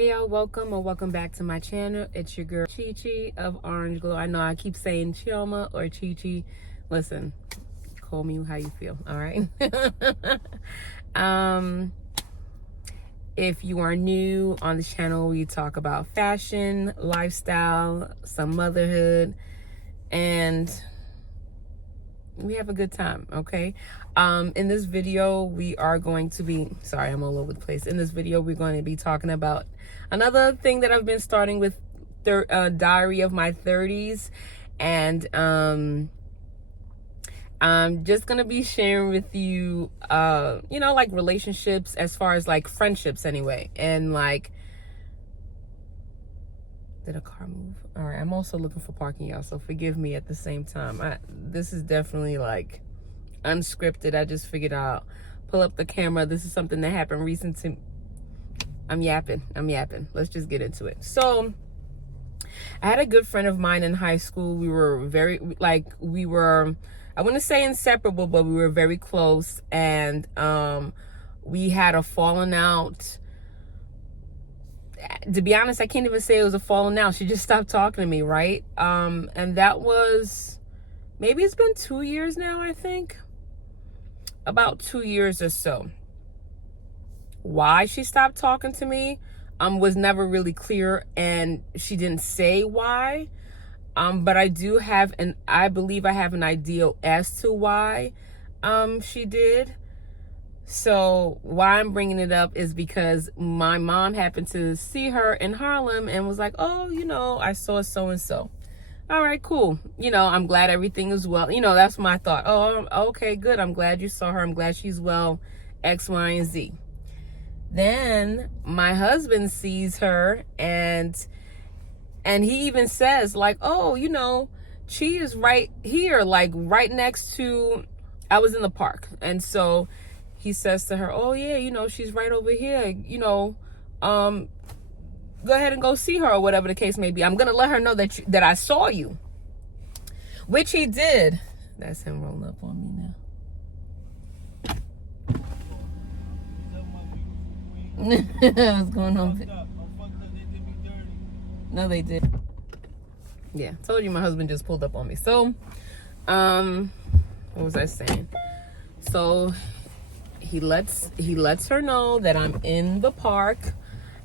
Hey y'all, welcome or welcome back to my channel. It's your girl Chi Chi of Orange Glow. I know I keep saying Chioma or Chi Chi. Listen, call me how you feel, all right? If you are new on this channel, we talk about fashion, lifestyle, some motherhood, and we have a good time, okay? In this video, we are going to be, sorry, I'm all over the place. In this video, we're going to be talking about another thing that I've been starting with, Diary of my 30s. And I'm just going to be sharing with you, like relationships as far as like friendships anyway. And like, did a car move? All right, I'm also looking for parking, y'all, so forgive me at the same time. This is definitely like unscripted. I just figured I'll pull up the camera. This is something that happened recent to I'm yapping. Let's just get into it. So I had a good friend of mine in high school. We were I wouldn't say inseparable, but we were very close. And we had a falling out. To be honest, I can't even say it was a falling out. She just stopped talking to me, right? And that was, maybe it's been 2 years now, I think. About 2 years or so. Why she stopped talking to me was never really clear, and she didn't say why. But I believe I have an idea as to why she did. So why I'm bringing it up is because my mom happened to see her in Harlem and was like, oh, I saw so-and-so. All right, cool. I'm glad everything is well. That's my thought. Oh, okay, good. I'm glad you saw her. I'm glad she's well, X, Y, and Z. Then my husband sees her and he even says like, oh, she is right here, like right next to, I was in the park. And so he says to her, oh yeah, she's right over here, go ahead and go see her, or whatever the case may be. I'm going to let her know that I saw you, which he did. That's him rolling up on me now. What's going on? No, they did. Yeah, told you my husband just pulled up on me. So, what was I saying? So he lets her know that I'm in the park,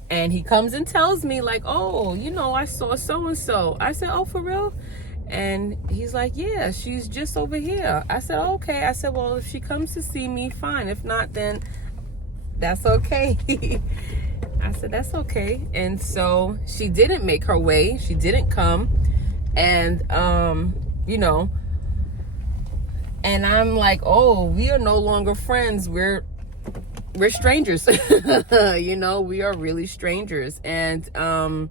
and he comes and tells me like, oh, I saw so-and-so. I said, oh, for real? And he's like, yeah, she's just over here. I said, okay. I said, well, if she comes to see me, fine. If not, then that's okay. I said, that's okay. And so she didn't make her way. She didn't come. And, and I'm like, oh, we are no longer friends. We're strangers. We are really strangers. And I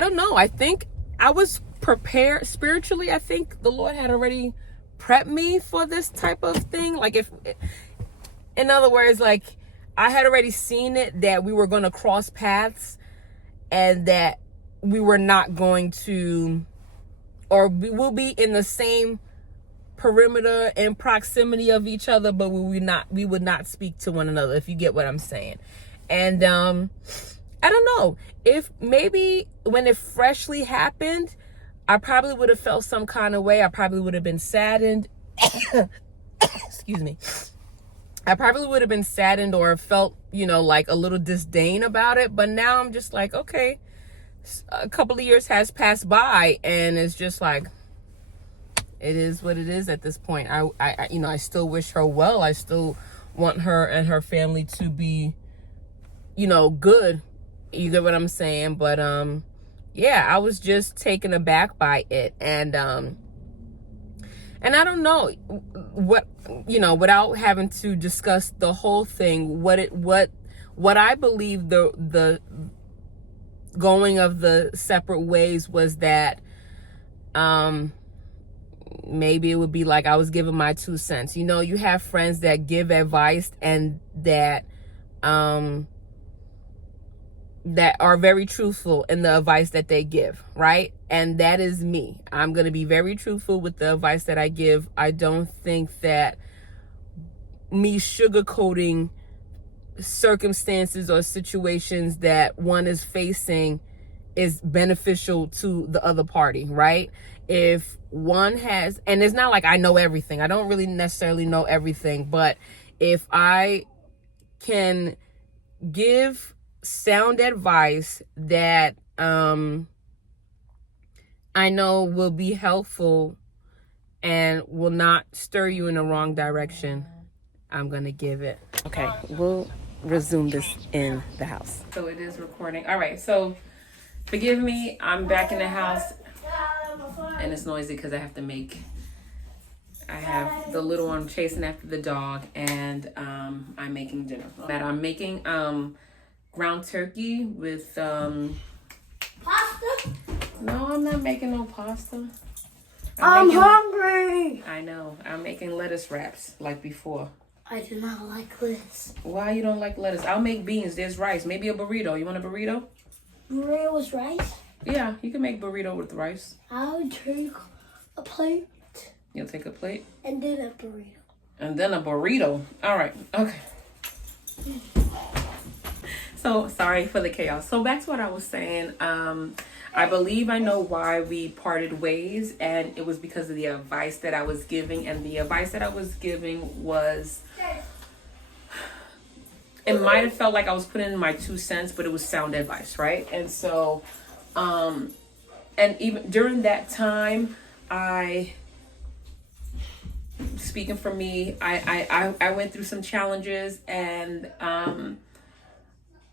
don't know. I think I was prepared spiritually. I think the Lord had already prepped me for this type of thing. Like, in other words, like, I had already seen it, that we were going to cross paths and that we were not going to, or we will be in the same perimeter and proximity of each other, but we would not speak to one another, if you get what I'm saying. And I don't know, if maybe when it freshly happened, I probably would have felt some kind of way. I probably would have been saddened. Excuse me. I probably would have been saddened or felt, like a little disdain about it. But now I'm just like, okay, a couple of years has passed by, and it's just like, it is what it is at this point. I still wish her well. I still want her and her family to be, good. You get what I'm saying? But, yeah, I was just taken aback by it. And I don't know what, without having to discuss the whole thing, what I believe the going of the separate ways was that, maybe it would be like I was giving my 2 cents. You have friends that give advice and that are very truthful in the advice that they give, right? And that is me. I'm going to be very truthful with the advice that I give. I don't think that me sugarcoating circumstances or situations that one is facing is beneficial to the other party, right? If one has, and it's not like I know everything, I don't really necessarily know everything, but if I can give sound advice that I know will be helpful and will not stir you in the wrong direction, I'm gonna give it. Okay, we'll resume this in the house. So it is recording. All right, so forgive me, I'm back in the house and it's noisy because I have the little one chasing after the dog, and I'm making dinner. I'm making ground turkey with Pasta? no, I'm not making no pasta. I'm hungry. I know. I'm making lettuce wraps like before. I do not like lettuce. Why you don't like lettuce? I'll make beans. There's rice. Maybe a burrito. You want a burrito? Burrito with rice? Yeah, you can make burrito with rice. I'll take a plate. You'll take a plate? And then a burrito. And then a burrito. All right. Okay. So sorry for the chaos. So back to what I was saying. I believe I know why we parted ways, and it was because of the advice that I was giving. And the advice that I was giving was, it might have felt like I was putting in my 2 cents, but it was sound advice, right? And so, and even during that time, speaking for me, I went through some challenges, and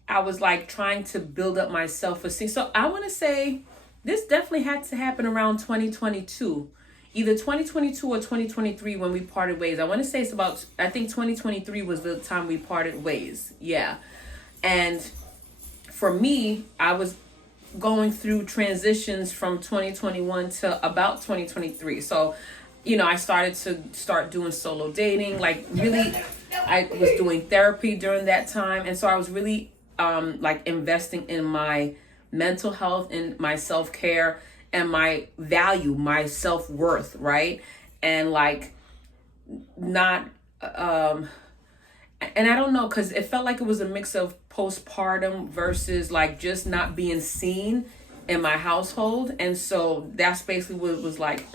I was like trying to build up my self-esteem. So I want to say this definitely had to happen around 2022, either 2022 or 2023 when we parted ways. I want to say it's about, I think 2023 was the time we parted ways. Yeah. And for me, I was going through transitions from 2021 to about 2023. So, you know, I started doing solo dating, like really, I was doing therapy during that time. And so I was really like investing in my mental health and my self-care and my value, my self-worth, right? And like not and I don't know, because it felt like it was a mix of postpartum versus like just not being seen in my household. And so that's basically what it was like,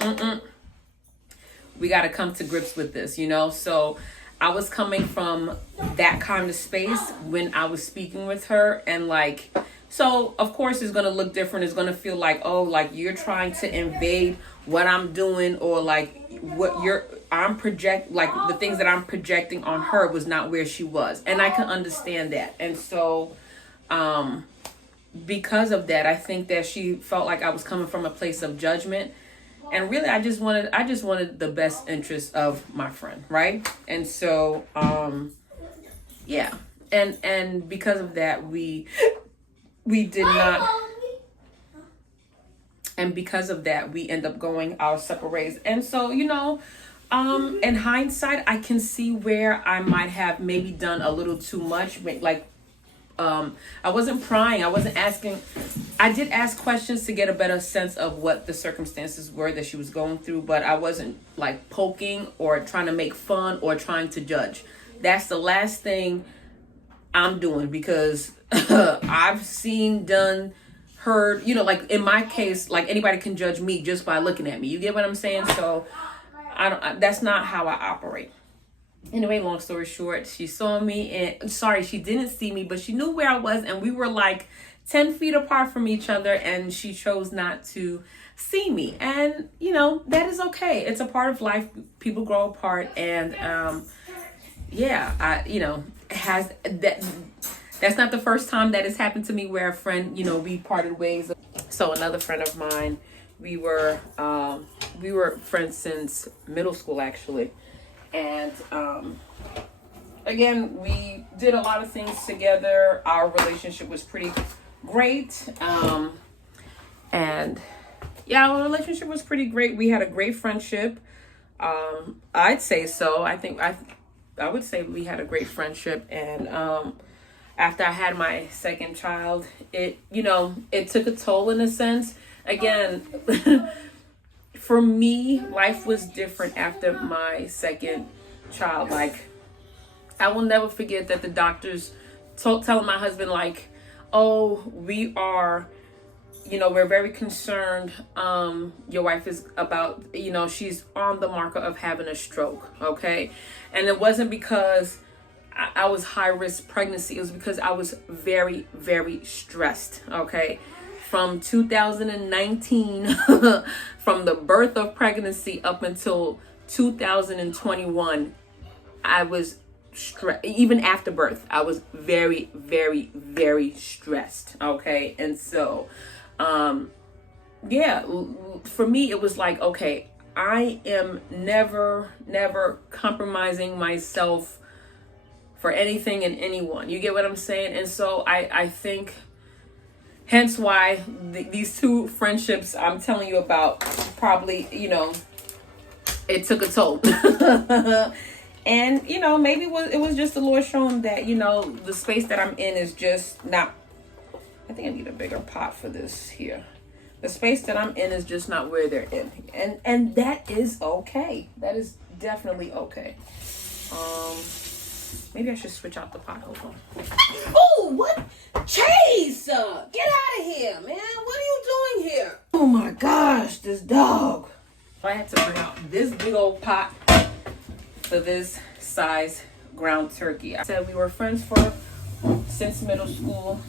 we got to come to grips with this, you know? So I was coming from that kind of space when I was speaking with her, and like, so of course it's going to look different. It's going to feel like, oh, like you're trying to invade what I'm doing, or like what like the things that I'm projecting on her was not where she was. And I can understand that. And so, because of that, I think that she felt like I was coming from a place of judgment. And really, I just wanted the best interest of my friend, right? And so, yeah, and because of that, we did not, and because of that, we end up going our separate ways. And so, you know, in hindsight, I can see where I might have maybe done a little too much, like. I wasn't prying. I wasn't asking. I did ask questions to get a better sense of what the circumstances were that she was going through, but I wasn't like poking or trying to make fun or trying to judge. That's the last thing I'm doing, because I've seen, done, heard, you know, like in my case, like anybody can judge me just by looking at me. You get what I'm saying? So that's not how I operate. Anyway, long story short, she saw me, and she didn't see me, but she knew where I was, and we were like 10 feet apart from each other, and she chose not to see me. And, you know, that is okay. It's a part of life. People grow apart, and that's not the first time that has happened to me where a friend, you know, we parted ways. So another friend of mine, we were friends since middle school, actually. And again, we did a lot of things together. Our relationship was pretty great. And yeah, our relationship was pretty great. We had a great friendship. I'd say so. I think I would say we had a great friendship. And after I had my second child, it took a toll in a sense. Again, for me, life was different after my second child. Like, I will never forget that the doctors telling my husband, like, oh, we are, we're very concerned. Your wife is about, she's on the marker of having a stroke. Okay. And it wasn't because I was high risk pregnancy. It was because I was very, very stressed. Okay. From 2019, from the birth of pregnancy up until 2021, I was stressed. Even after birth, I was very, very, very stressed. Okay. And so, yeah, for me, it was like, okay, I am never compromising myself for anything and anyone. You get what I'm saying? And so I think, hence why these two friendships I'm telling you about probably, it took a toll. And, maybe it was just the Lord showing that, the space that I'm in is just not, I think I need a bigger pot for this here. The space that I'm in is just not where they're in. And that is okay. That is definitely okay. Maybe I should switch out the pot. Hold on. Oh, what? Chase! Get out of here, man. What are you doing here? Oh my gosh, this dog. I had to bring out this big old pot for this size ground turkey. I said we were friends since middle school.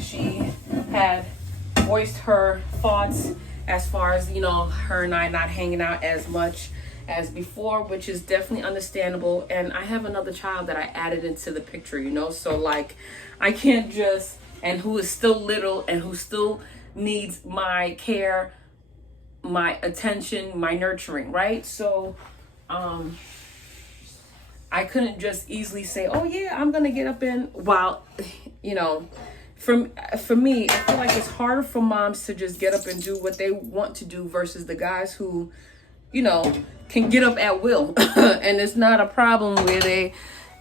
She had voiced her thoughts as far as, her and I not hanging out as much as before, which is definitely understandable. And I have another child that I added into the picture, so like I can't just, and who is still little and who still needs my care, my attention, my nurturing, right? So I couldn't just easily say, oh yeah, I'm gonna get up in, while for me, I feel like it's harder for moms to just get up and do what they want to do versus the guys who, can get up at will. And it's not a problem where they,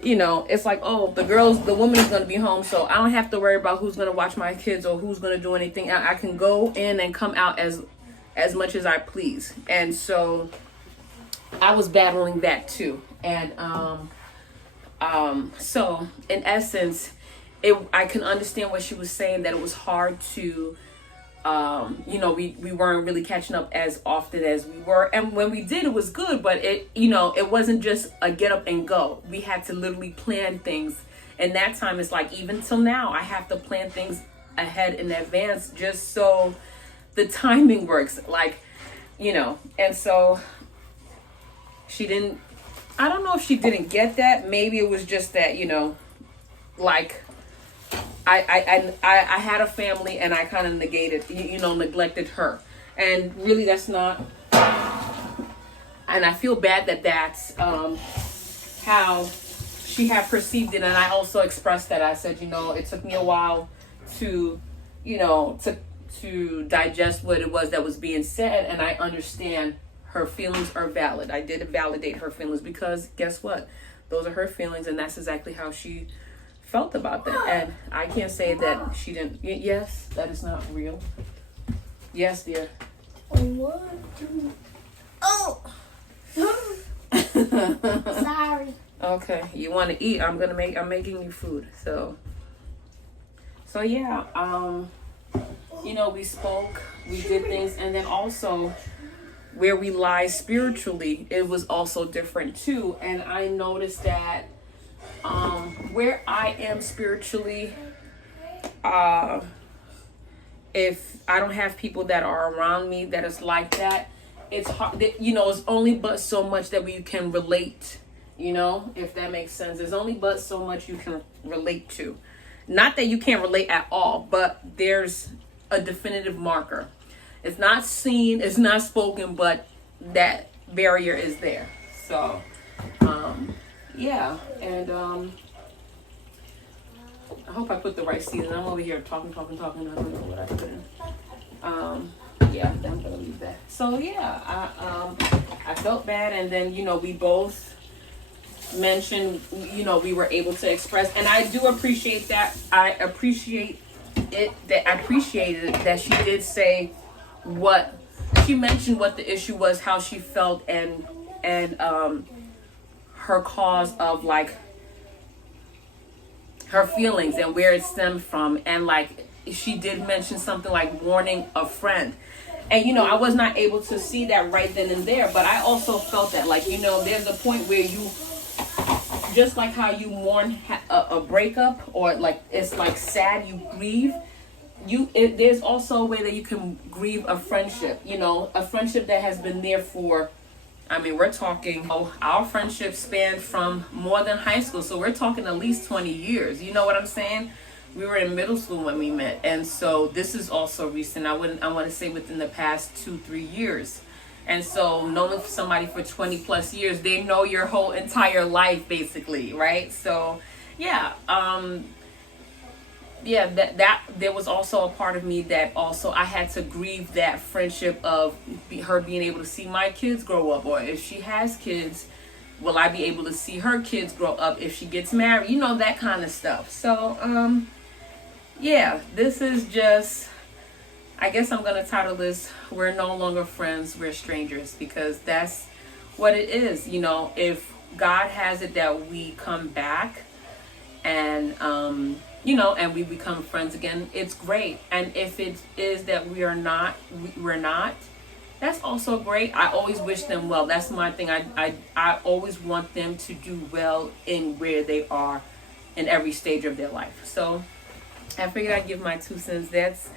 it's like, oh, the woman is going to be home, so I don't have to worry about who's going to watch my kids or who's going to do anything. I can go in and come out as much as I please. And so I was battling that too. And so in essence, I can understand what she was saying, that it was hard to, we weren't really catching up as often as we were. And when we did, it was good, but it wasn't just a get up and go. We had to literally plan things. And that time, it's like, even till now, I have to plan things ahead in advance just so the timing works. Like, and so she didn't, I don't know if she didn't get that. Maybe it was just that, like, I had a family and I kind of neglected her. And really that's not, and I feel bad that that's how she had perceived it. And I also expressed that. I said, it took me a while to, to digest what it was that was being said. And I understand her feelings are valid. I did validate her feelings because guess what? Those are her feelings, and that's exactly how she felt about that. And I can't say that she didn't. Yes, that is not real. Yes, dear. Oh. Sorry. Okay, you want to eat? I'm making you food. So yeah. We spoke, we did things, and then also where we lie spiritually, it was also different too. And I noticed that where I am spiritually, if I don't have people that are around me that is like that, it's hard, it's only but so much that we can relate, if that makes sense. There's only but so much you can relate to. Not that you can't relate at all, but there's a definitive marker. It's not seen, it's not spoken, but that barrier is there. So, yeah. And I hope I put the right season. I'm over here talking. I don't know what I put in. Yeah, I'm gonna leave that. So yeah, I felt bad, and then we both mentioned we were able to express, and I do appreciate that. I appreciated that she did say what she mentioned, what the issue was, how she felt, and her cause of like her feelings and where it stemmed from. And like she did mention something like warning a friend. And, you know, I was not able to see that right then and there, but I also felt that, like, you know, there's a point where you, just like how you mourn a breakup, or like it's like sad, you grieve, there's also a way that you can grieve a friendship, you know, a friendship that has been there for, I mean, we're talking, our friendship spanned from more than high school, so we're talking at least 20 years, you know what I'm saying? We were in middle school when we met, and so this is also recent. I want to say within the past 2-3 years. And so knowing somebody for 20 plus years, they know your whole entire life basically, right? So yeah, that there was also a part of me that also I had to grieve that friendship of her being able to see my kids grow up, or if she has kids, will I be able to see her kids grow up if she gets married, you know, that kind of stuff. So yeah, this is just, I guess I'm going to title this, We're No Longer Friends, We're Strangers, because that's what it is. You know, if God has it that we come back and, you know, and we become friends again, it's great. And if it is that we're not, that's also great. I always wish them well. That's my thing. I always want them to do well in where they are in every stage of their life. So I figured I'd give my 2 cents. That's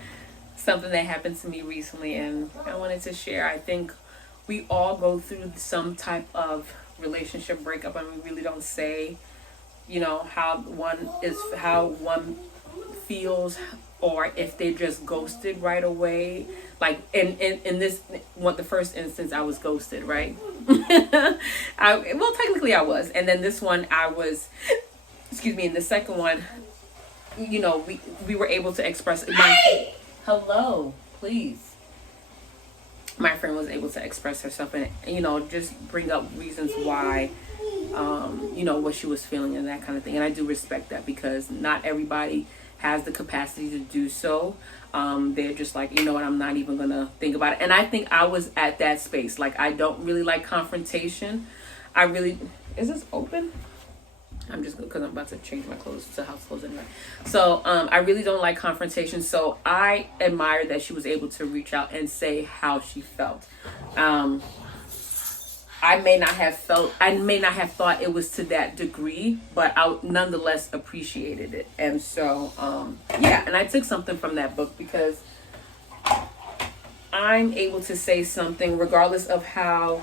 something that happened to me recently, and I wanted to share. I think we all go through some type of relationship breakup, and we really don't say, you know, how one feels, or if they just ghosted right away. Like in this one, the first instance, I was ghosted, right? Well, technically I was, and then this one I was. Excuse me. And the second one, you know, we were able to express hello, please. My friend was able to express herself and, you know, just bring up reasons why, you know, what she was feeling and that kind of thing. And I do respect that, because not everybody has the capacity to do so. They're just like, you know what, I'm not even gonna think about it. And I think I was at that space. Like, I don't really like confrontation. Is this open? I'm just, because I'm about to change my clothes to house clothes anyway. So I really don't like confrontation. So I admire that she was able to reach out and say how she felt. I may not have thought it was to that degree, but I nonetheless appreciated it. And so, yeah, and I took something from that book, because I'm able to say something regardless of how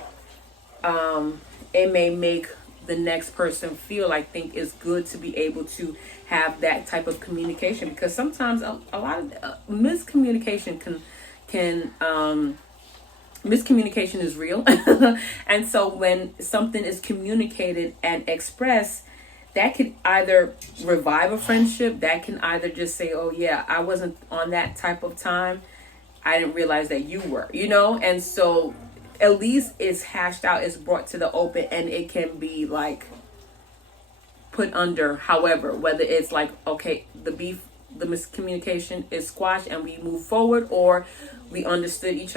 it may make the next person feel. I think it's good to be able to have that type of communication, because sometimes a lot of miscommunication can miscommunication is real. And so when something is communicated and expressed, that could either revive a friendship, that can either just say, oh yeah, I wasn't on that type of time, I didn't realize that you were, you know. And so at least it's hashed out, it's brought to the open, and it can be like put under, however, whether it's like, okay, the miscommunication is squashed and we move forward, or we understood each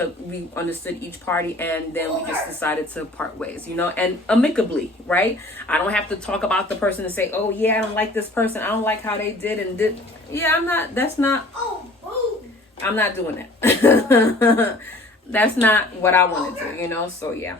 party, and then we just decided to part ways, you know, and amicably, right? I don't have to talk about the person and say, oh yeah, I don't like this person, I don't like how they did. Yeah, I'm not doing that. That's not what I want to do, you know. So yeah,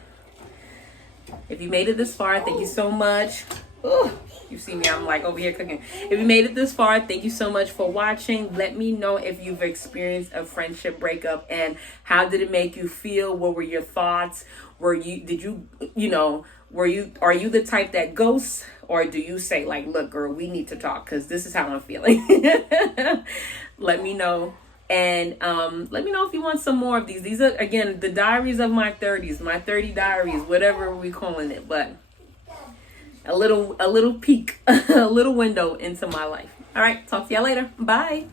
if you made it this far, thank you so much. Ooh, you see me, I'm like over here cooking. If you made it this far, thank you so much for watching. Let me know if you've experienced a friendship breakup, and how did it make you feel? What were your thoughts? Are you the type that ghosts, or do you say like, look girl, we need to talk, because this is how I'm feeling? Let me know. And let me know if you want some more of these. These are, again, the diaries of my 30s, my 30 diaries, whatever we calling it. But a little peek, a little window into my life. All right, talk to y'all later. Bye.